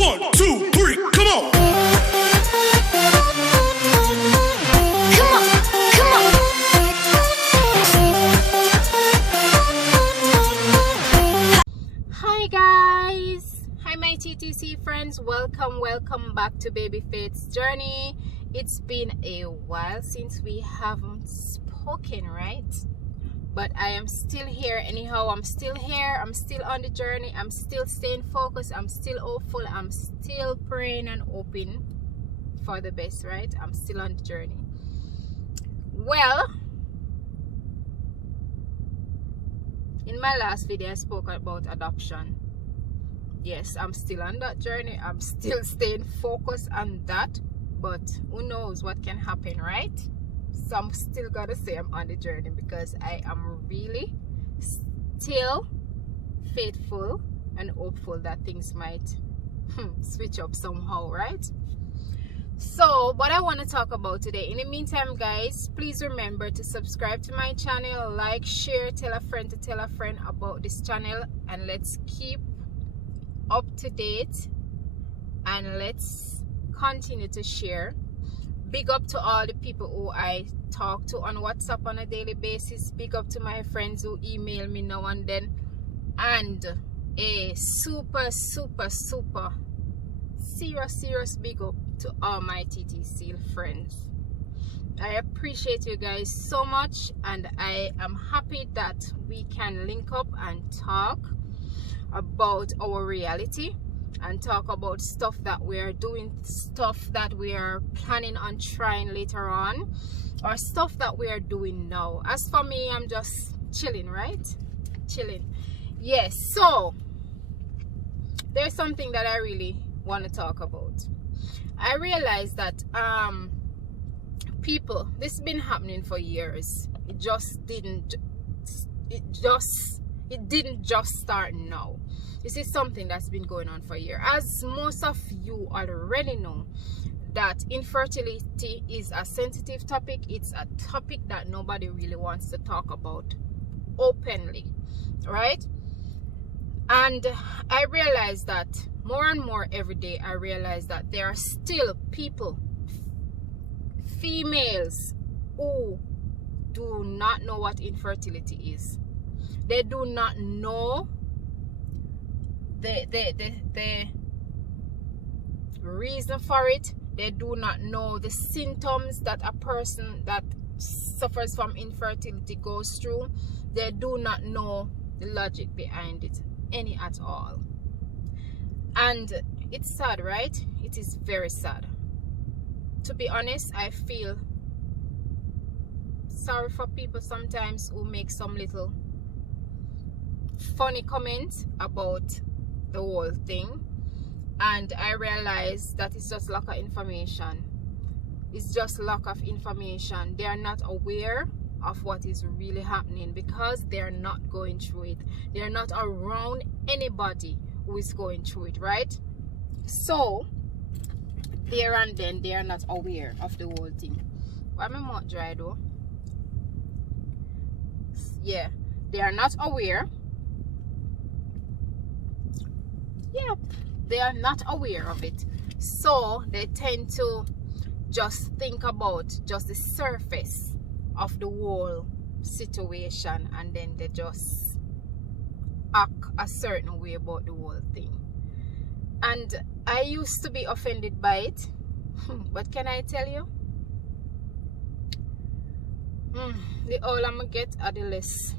1, 2, 3, come on. Hi guys, hi my TTC friends, welcome back to BABYFAITH'S journey. It's been a while since we haven't spoken, right? But I am still here anyhow. I'm still here, I'm still on the journey, I'm still staying focused, I'm still hopeful, I'm still praying and hoping for the best, right? I'm still on the journey. Well, in my last video I spoke about adoption. Yes, I'm still on that journey, I'm still staying focused on that, but who knows what can happen, right? So I'm still gonna say I'm on the journey because I am really still faithful and hopeful that things might switch up somehow, right? So what I want to talk about today, in the meantime guys, please remember to subscribe to my channel, like, share, tell a friend to tell a friend about this channel, and let's keep up to date and let's continue to share. Big up to all the people who I talk to on WhatsApp on a daily basis. Big up to my friends who email me now and then, and a super serious big up to all my TTC friends. I appreciate you guys so much, and I am happy that we can link up and talk about our reality and talk about stuff that we are doing, stuff that we are planning on trying later on, or stuff that we are doing now. As for me, I'm just chilling, right? Chilling. Yes, so there's something that I really want to talk about. I realized that people, this has been happening for years. It didn't just start now. This is something that's been going on for years. As most of you already know, that infertility is a sensitive topic. It's a topic that nobody really wants to talk about openly, right? And I realize that more and more every day, I realize that there are still people, females, who do not know what infertility is. They do not know the reason for it. They do not know the symptoms that a person that suffers from infertility goes through. They do not know the logic behind it any at all. And it's sad, right? It is very sad. To be honest, I feel sorry for people sometimes who make some little funny comments about the whole thing, and I realize that it's just lack of information. It's just lack of information. They are not aware of what is really happening because they are not going through it. They are not around anybody who is going through it, right? So there and then they are not aware of the whole thing. Why am I not dry though? Yeah, they are not aware. Yeah, they are not aware of it, so they tend to just think about just the surface of the whole situation, and then they just act a certain way about the whole thing. And I used to be offended by it, but can I tell you, the older I'm gonna get, at the less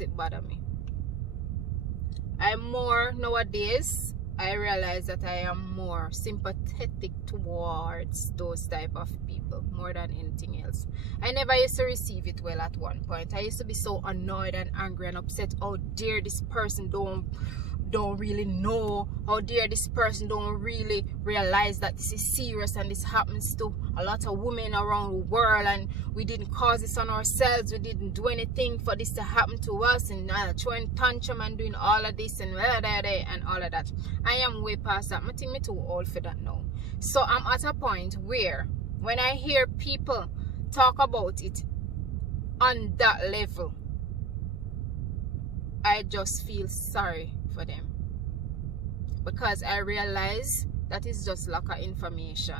it bother me. I'm more nowadays, I realize that I am more sympathetic towards those type of people more than anything else. I never used to receive it well at one point. I used to be so annoyed and angry and upset. Oh dear, this person don't really know. Oh dear, this person don't really realize that this is serious and this happens to a lot of women around the world, and we didn't cause this on ourselves. We didn't do anything for this to happen to us, and throwing tantrum and doing all of this and all of that. I am way past that. I think me too old for that now. So I'm at a point where when I hear people talk about it on that level, I just feel sorry for them. because I realize that is just lack of information.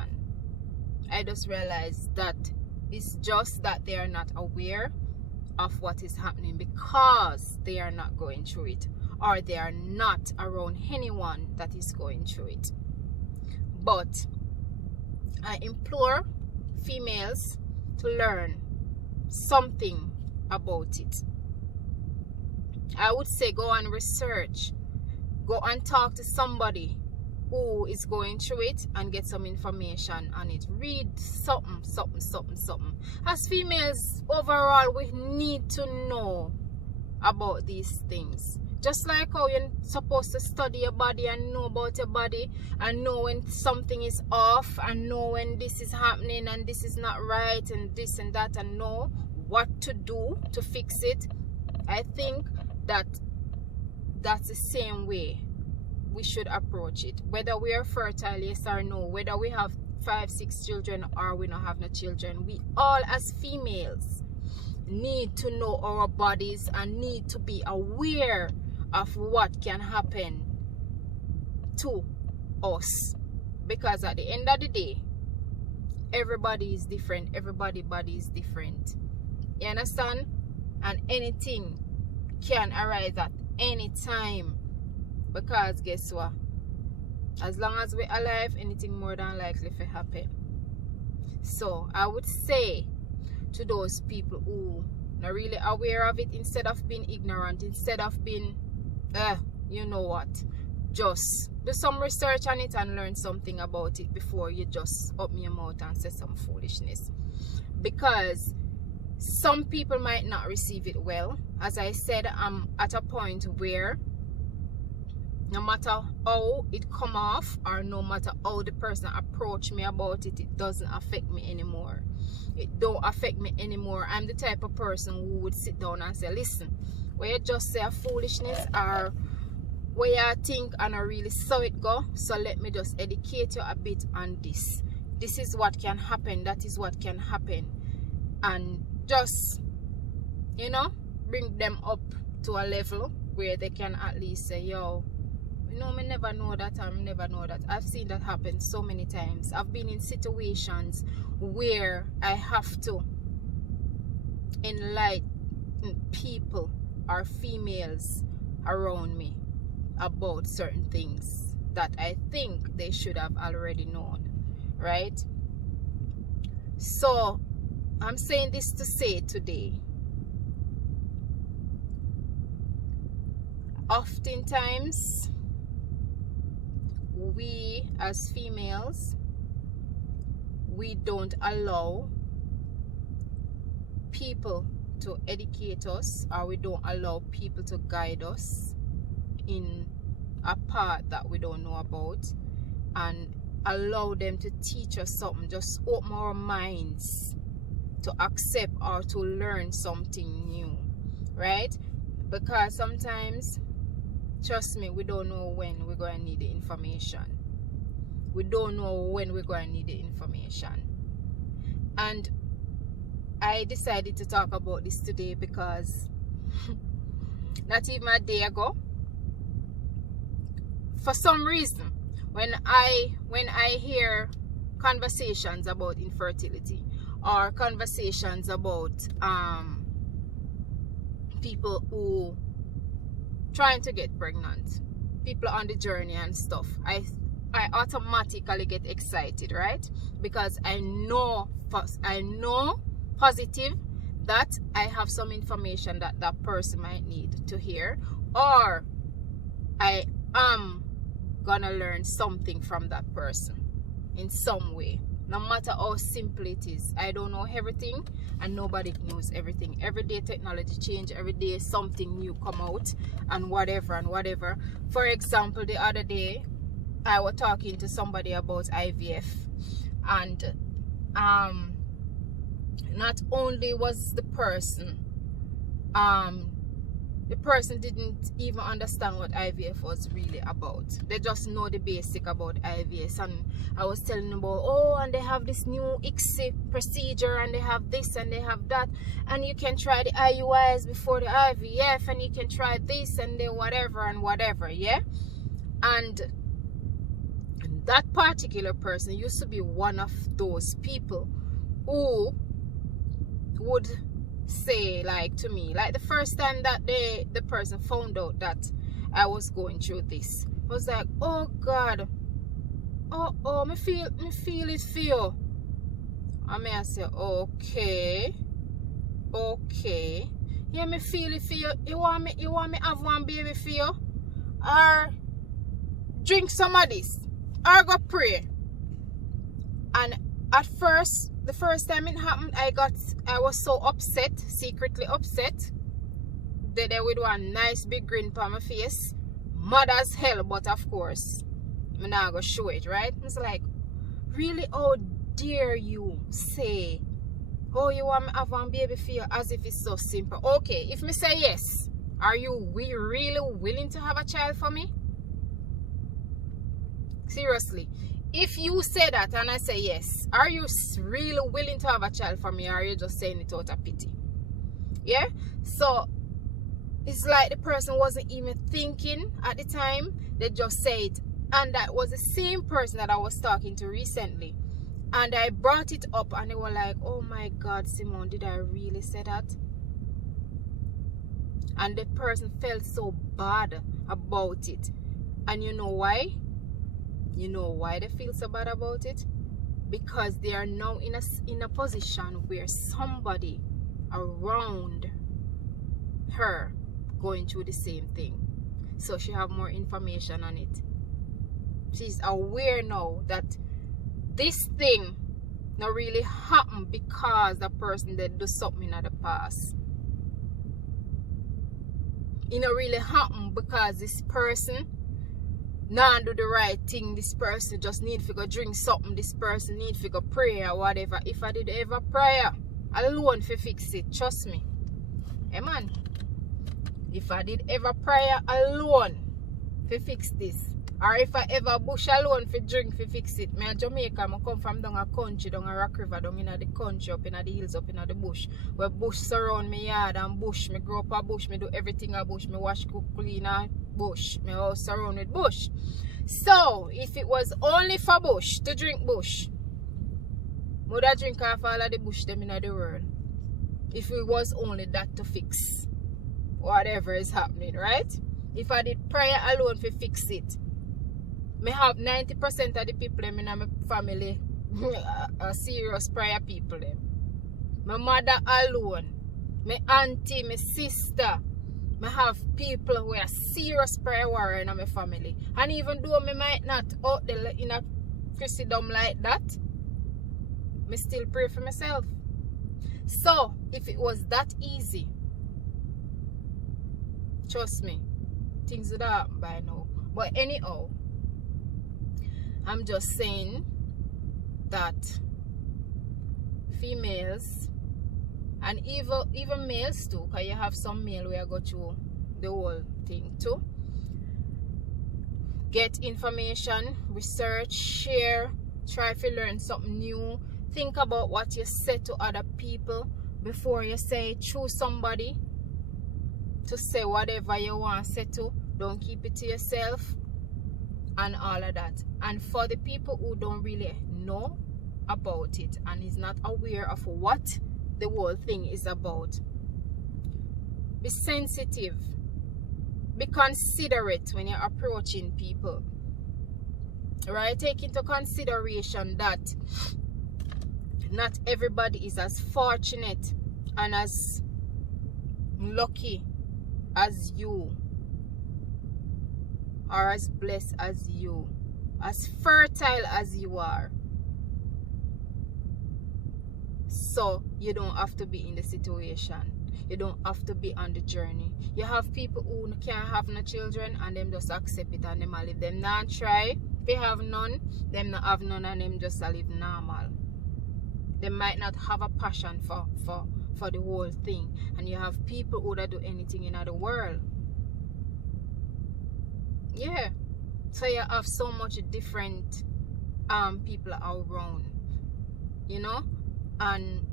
I just realized that it's just that they are not aware of what is happening because they are not going through it, or they are not around anyone that is going through it. But I implore females to learn something about it. I would say go and research, go and talk to somebody who is going through it and get some information on it. Read something. As females, overall, we need to know about these things. Just like how you're supposed to study your body and know about your body and know when something is off and know when this is happening and this is not right and this and that, and know what to do to fix it. I think that that's the same way we should approach it. Whether we are fertile, yes or no, whether we have 5-6 children or we don't have no children, we all as females need to know our bodies and need to be aware of what can happen to us, because at the end of the day, everybody is different, everybody's body is different. You understand? And anything can arise at any time, because guess what, as long as we're alive, anything more than likely to happen. So I would say to those people who are really aware of it, instead of being ignorant, instead of being you know what, just do some research on it and learn something about it before you just open your mouth and say some foolishness. Because some people might not receive it well. As I said, I'm at a point where no matter how it come off or no matter how the person approach me about it, it doesn't affect me anymore. It don't affect me anymore. I'm the type of person who would sit down and say, listen, where you just say a foolishness or where you think and I really saw it go, so let me just educate you a bit on this. This is what can happen, that is what can happen. And just, you know, bring them up to a level where they can at least say, yo, you know, me never know that, I never know that. I've seen that happen so many times. I've been in situations where I have to enlighten people or females around me about certain things that I think they should have already known, right? So I'm saying this to say today, oftentimes we as females, we don't allow people to educate us, or we don't allow people to guide us in a part that we don't know about, and allow them to teach us something. Just open our minds to accept or to learn something new, right? Because sometimes, trust me, we don't know when we're going to need the information. We don't know when we're going to need the information. And I decided to talk about this today because not even a day ago, for some reason, when I hear conversations about infertility or conversations about people who trying to get pregnant, people on the journey and stuff, I automatically get excited, right? Because I know positive that I have some information that that person might need to hear, or I am gonna learn something from that person in some way, no matter how simple it is. I don't know everything and nobody knows everything. Every day technology change, every day something new come out and whatever. For example, the other day I was talking to somebody about IVF, and not only was the person didn't even understand what IVF was really about. They just know the basic about IVF, and I was telling them about, oh, and they have this new ICSI procedure, and they have this and they have that, and you can try the IUIs before the IVF, and you can try this and then whatever, yeah. And that particular person used to be one of those people who would say, like, to me, like the first time that the person found out that I was going through this, I was like, oh God, me feel it for you. And I say, okay, yeah, me feel it for you. You want me have one baby for you, or drink some of this, or go pray. And at first, the first time it happened, I was so upset, secretly upset, that they would want a nice big grin on my face, mad as hell. But of course, I'm not gonna show it, right? It's like, really, how dare you say, oh, you want me to have one baby for you, as if it's so simple. Okay, if me say yes, are you really willing to have a child for me? Seriously, if you say that and I say yes, are you really willing to have a child for me, or are you just saying it out of pity? Yeah? So it's like the person wasn't even thinking at the time, they just say it. And that was the same person that I was talking to recently, and I brought it up and they were like, oh my God, Simone, did I really say that? And the person felt so bad about it. And you know why? You know why they feel so bad about it? Because they are now in a position where somebody around her going through the same thing. So she have more information on it. She's aware now that this thing not really happened because the person that do something in the past. It not really happened because this person not do the right thing. This person just need to go drink something. This person need to go pray or whatever. If I did ever prayer alone to fix it, trust me. Hey man, if I did ever prayer alone to fix this, or if I ever bush alone for drink for fix it. Me a Jamaica, I come from down a country, down a rock river, down in the country, up in the hills, up in the bush. Where bush surround me yard and bush. Me grow up a bush, me do everything a bush. Me wash, cook, clean a bush. Me house surround with bush. So, if it was only for bush, to drink bush, would I drink off all of the bush them in the world? If it was only that to fix whatever is happening, right? If I did prayer alone to fix it, me have 90% of the people in my family are serious prayer people. My mother alone, my auntie, my sister, me have people who are serious prayer warrior in my family. And even though me might not out there in a Christendom like that, me still pray for myself. So, if it was that easy, trust me, things would happen by now. But anyhow, I'm just saying that females, and even males too, because you have some male where I go through the whole thing too, get information, research, share, try to learn something new. Think about what you say to other people before you say it through somebody. To say whatever you want to say to, don't keep it to yourself, and all of that. And for the people who don't really know about it and is not aware of what the whole thing is about, be sensitive, be considerate when you're approaching people, right? Take into consideration that not everybody is as fortunate and as lucky as you, or as blessed as you, as fertile as you are. So you don't have to be in the situation. You don't have to be on the journey. You have people who can't have no children and them just accept it and them a live. Them not try. If they have none, them not have none and them just a live normal. They might not have a passion for the whole thing. And you have people who that do anything in the world. Yeah. So you have so much different people around, you know. And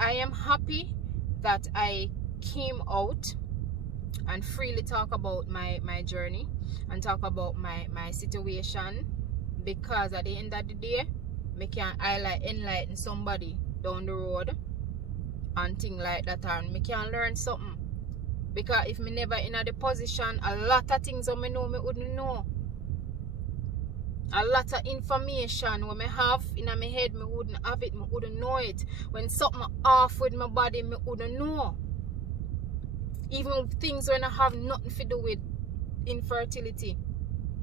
I am happy that I came out and freely talk about my journey and talk about my situation because at the end of the day, me can enlighten somebody down the road and things like that, and me can learn something. Because if me never in the position, a lot of things that me know me wouldn't know. A lot of information when me have in my head, me wouldn't have it, me wouldn't know it. When something off with my body, me wouldn't know. Even things when I have nothing to do with infertility.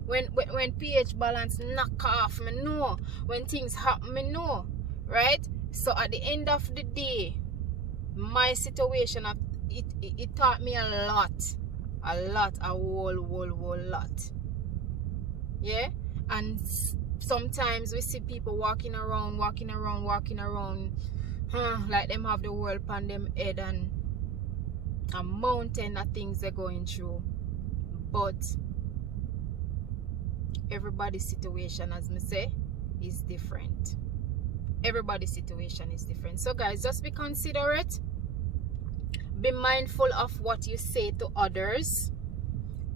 When pH balance knock off, me know. When things happen, me know. Right? So at the end of the day, my situation, it taught me a whole lot. Yeah? And sometimes we see people walking around, like them have the world on them head and a mountain of things they're going through. But everybody's situation, as me say, is different. Everybody's situation is different. So guys, just be considerate. Be mindful of what you say to others.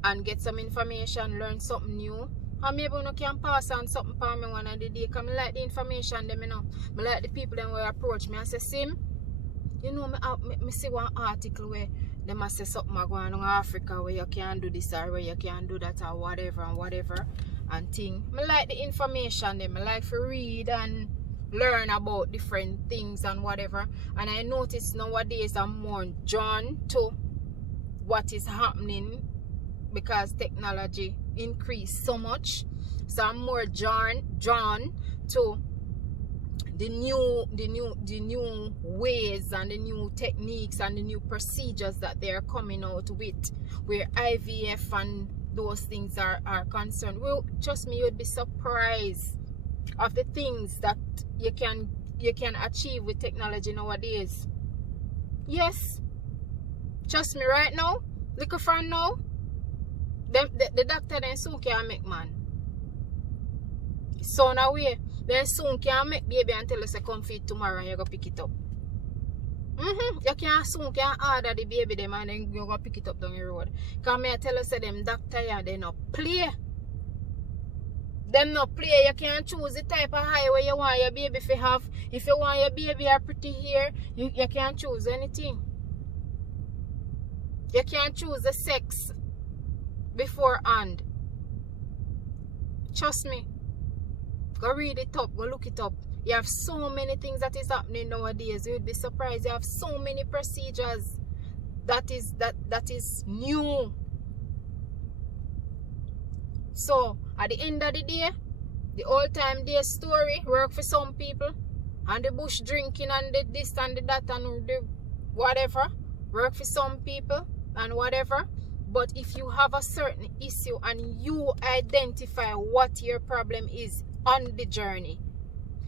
And get some information, learn something new. And maybe you can pass on something for me one of the day. Because I like the information them, you know. I like the people that will approach me and say, Sim, you know, me see one article where they must say something going on in Africa where you can do this or where you can do that or whatever and thing. I like the information them. I like to read and learn about different things and whatever. And I notice nowadays I'm more drawn to what is happening because technology increased so much. So I'm more drawn to the new ways and the new techniques and the new procedures that they're coming out with, where IVF and those things are concerned. Well, trust me, you'd be surprised of the things that you can achieve with technology nowadays. Yes, trust me, right now, look from now, the doctor then soon can make man. So now then soon can make baby until you say come feed tomorrow and you go pick it up. You can soon can order the baby them and then you go pick it up down the road. Because I tell you say them doctor yeah, they not play. Them not play. You can choose the type of highway you want your baby to have. If you want your baby a pretty hair, you can choose anything. You can choose the sex beforehand. Trust me. Go read it up, go look it up. You have so many things that is happening nowadays. You would be surprised. You have so many procedures that is new. So at the end of the day, the old time day story work for some people, and the bush drinking and the this and the that and the whatever work for some people and whatever. But if you have a certain issue and you identify what your problem is on the journey,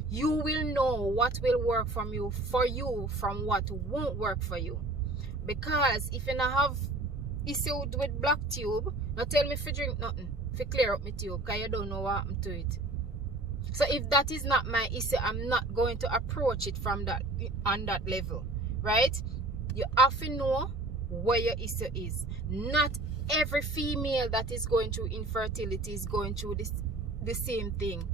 you will know what will work for you from what won't work for you. Because if you not have issue with black tube, not tell me if you drink nothing, if you clear up my tube, because you don't know what happened to it. So if that is not my issue, I'm not going to approach it from that on that level, right? You have to know where your issue is. Not every female that is going through infertility is going through the same thing.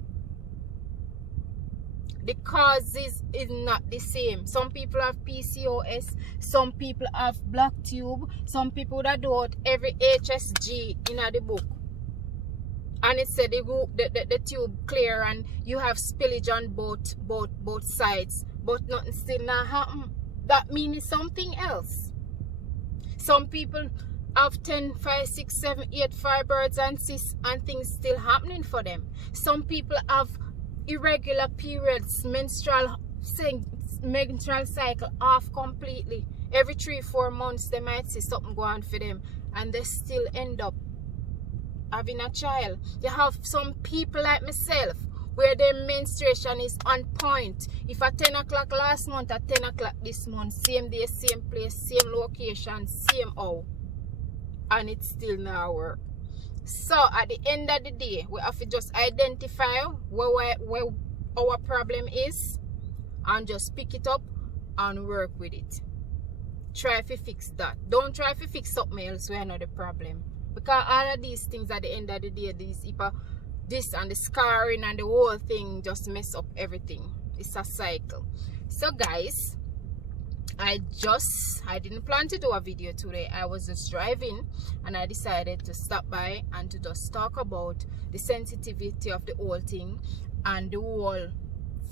The causes is not the same. Some people have PCOS, some people have black tube, some people that do out every HSG in the book. And it said the tube clear and you have spillage on both sides, but nothing still not happen. That means something else. Some people have 10, 5, 6, 7, 8 fibroids and cysts and things still happening for them. Some people have irregular periods, menstrual cycle off completely. Every 3-4 months they might see something go on for them and they still end up having a child. You have some people like myself where their menstruation is on point. If at 10 o'clock last month, at 10 o'clock this month, same day, same place, same location, same hour, and it still not work. So at the end of the day, we have to just identify where our problem is and just pick it up and work with it. Try to fix that. Don't try to fix something else where not the problem. Because all of these things at the end of the day, these this and the scarring and the whole thing just mess up everything. It's a cycle. So guys, I didn't plan to do a video today. I was just driving and I decided to stop by and to just talk about the sensitivity of the whole thing and the whole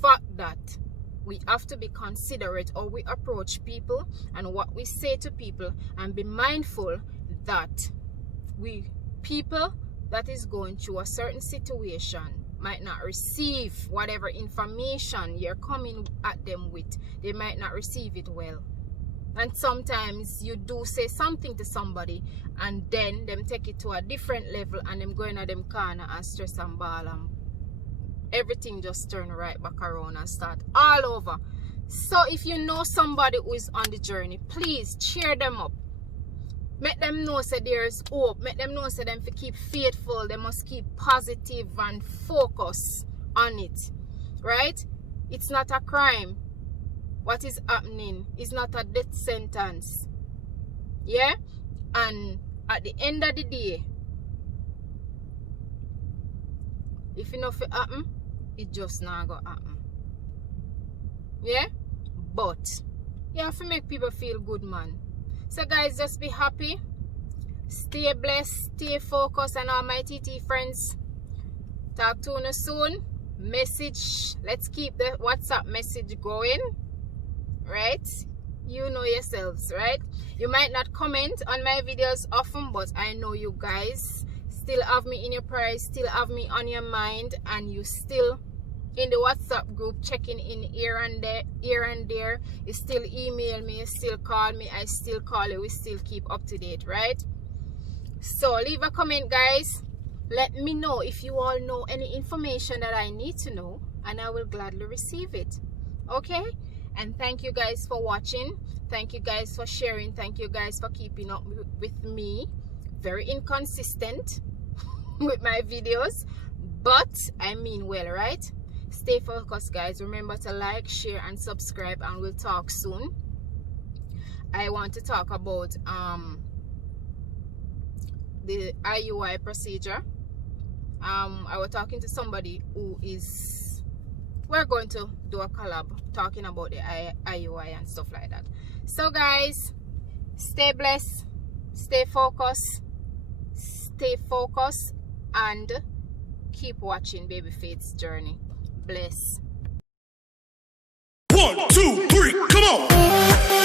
fact that we have to be considerate how we approach people and what we say to people, and be mindful that people that is going through a certain situation might not receive whatever information you're coming at them with. They might not receive it well. And sometimes you do say something to somebody and then them take it to a different level and them going at them corner and stress and ball and everything just turn right back around and start all over. So if you know somebody who is on the journey, please cheer them up. Make them know that there is hope. Make them know that them to keep faithful. They must keep positive and focus on it. Right? It's not a crime. What is happening is not a death sentence. Yeah? And at the end of the day, if you know if it happen, it just not gonna happen. Yeah? But you have to make people feel good, man. So guys, just be happy, stay blessed, stay focused, and all my TT friends, talk to you soon. Message, let's keep the WhatsApp message going, right? You know yourselves, right? You might not comment on my videos often, but I know you guys still have me in your prayers, still have me on your mind, and you still in the WhatsApp group checking in here and there. You still email me, you still call me, I still call you, we still keep up to date, right? So leave a comment, guys. Let me know if you all know any information that I need to know, and I will gladly receive it. Okay? And thank you guys for watching. Thank you guys for sharing. Thank you guys for keeping up with me. Very inconsistent with my videos, but I mean well, right? Stay focused, guys. Remember to like, share, and subscribe, and we'll talk soon. I want to talk about the IUI procedure. I was talking to somebody who is, we're going to do a collab talking about the IUI and stuff like that. So guys, stay blessed, stay focused, and keep watching BABYFAITH'S journey. Bless. 1, 2, 3, come on!